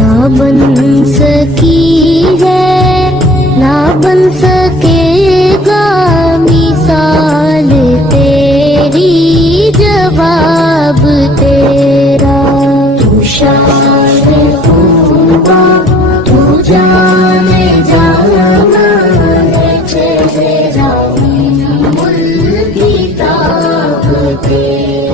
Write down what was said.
ना बन सकी है ना बन सकेगा मिसाल तेरी, जवाब तेरा। तू शान तूबा तू जाने जाना है चेहरा मुल किताब तेरा।